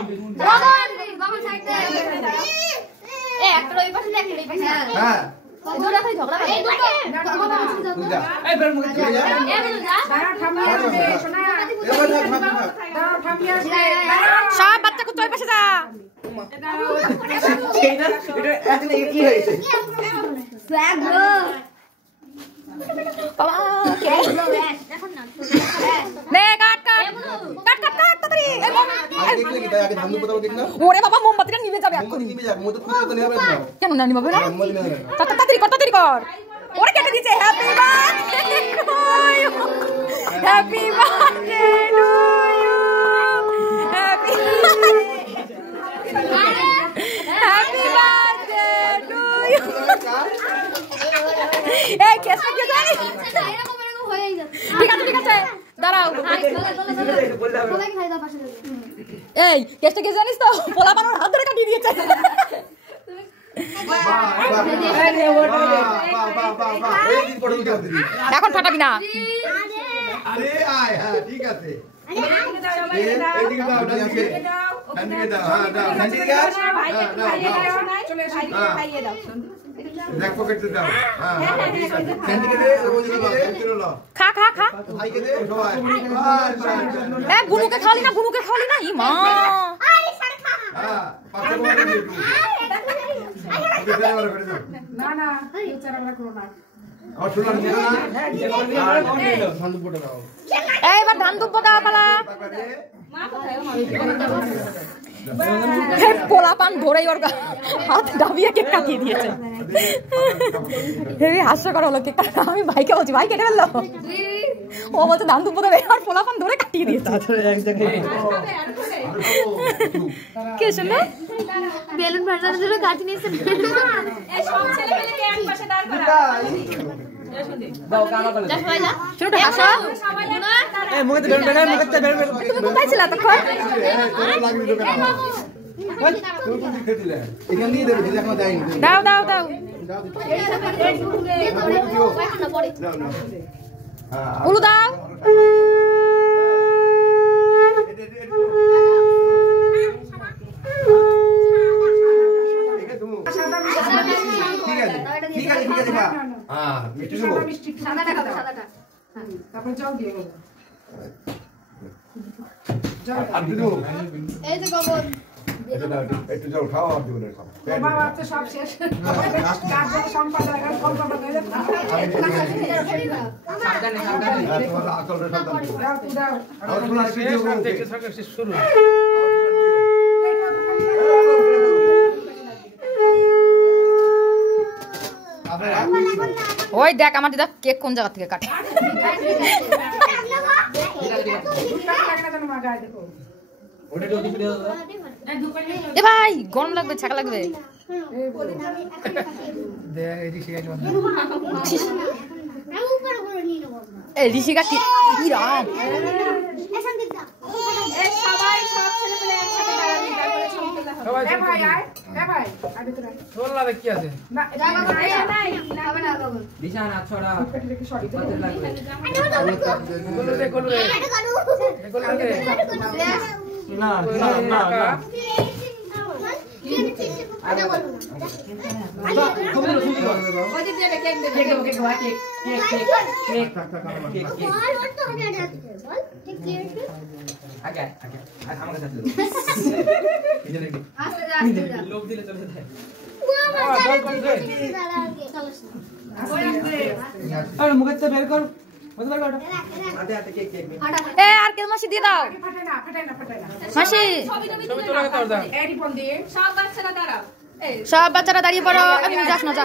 গগন সাইডে এ একটা ওই পাশে দেখ এই পাশে হ্যাঁ দুটো খালি ঝগড়া করে এই দুটো এই বের মুখে চলে যা এ বের যা দাঁড়া ঠাম্মি আসবে সোনা দাঁড়া ঠাম্মি আসবে সব বাচ্চা কো তুই পাশে যা এটা এখন কি হয়েছে ফ্ল্যাগ ব্রো বাবা কে এখন না নে কাট তাড়াতাড়ি দেখলে কি তাই আগে ধান দুপুর দেখ না ওরে বাবা মোমবাতিটা নিভে যাবে এখন নিভে যাবে মত খুঁজে তো নিবে না কেন না নিভাবে না তাড়াতাড়ি কর ওরে কেটে দিয়েছে happy birthday to you happy birthday to you happy birthday to you এই কেসটা কি জানি এরকম হয়েই যাচ্ছে ঠিক আছে দাঁড়াও সবাই খাই দাও পাশে এই কেসটা কি জানিস তো পোলা বানার হাত ধরে কাটিয়ে দিয়েছে এখন ফাটাবি না আরে আয় হ্যাঁ ঠিক আছে এইদিকে দাও এদিকে দাও এদিকে দাও হ্যাঁ দাও এদিকে দাও চলে এসো খাইয়ে দাও ব্যাক পকেটে দাও হ্যাঁ এদিকে দে ওদিকে দে খা ভাইকে দে সবাই এ গুনুকে খাওয়ালি না ই মা আরে সাড়ে খা হ্যাঁ পাঁচটা করে দে একটু না ফিউচার আমরা করব না আর শুনুন ধান দুপুর দাও এবার ধান দুপুর দাও পালা মা কোথায় পোলা পান ধরেই ওর হাত দাবিয়ে কেক কাটিয়ে দিয়েছে হেবি হাস্যকর হলো কেকটা আমি ভাইকে বলছি ভাই কেটে ফেললো ও বলছে ধান দুপুর দেবে আর পোলা পান ধরে কাটিয়ে দিয়েছে কে শুনলো বেলুন ভাজানোর জন্য কাটি নিয়েছে সব ছেলে পেলে এক পাশে দাঁড় করা দাও কানা বলে যা ভাই যা ছোট হাসা এই মুখে বের তুমি কোথায় ছিলা তখন দাও উলু দাও ঠিক আছে হ্যাঁ মিষ্টি সাদাটা তারপর জল দিয়ে দেবো আর দিদু এই যে গগন একটু জল খাও আর দিবো খাও বাবা তো সব শেষ কাজ সম্পাদন আর সম্পাদন হয়ে সাবধানে তোমার আকলটা সাবধানে দাও আর তোমার ভিডিও শুরু ওই দেখ আমার দিদা কেক কোন জায়গা থেকে কাটে এ ভাই গরম লাগবে ছাকা লাগবে ঋষিকা কি রাম আর কে মাসি দিয়ে দাও মাসি সব বাচ্চারা দাঁড়িয়ে পড়ো আমি যাস না যা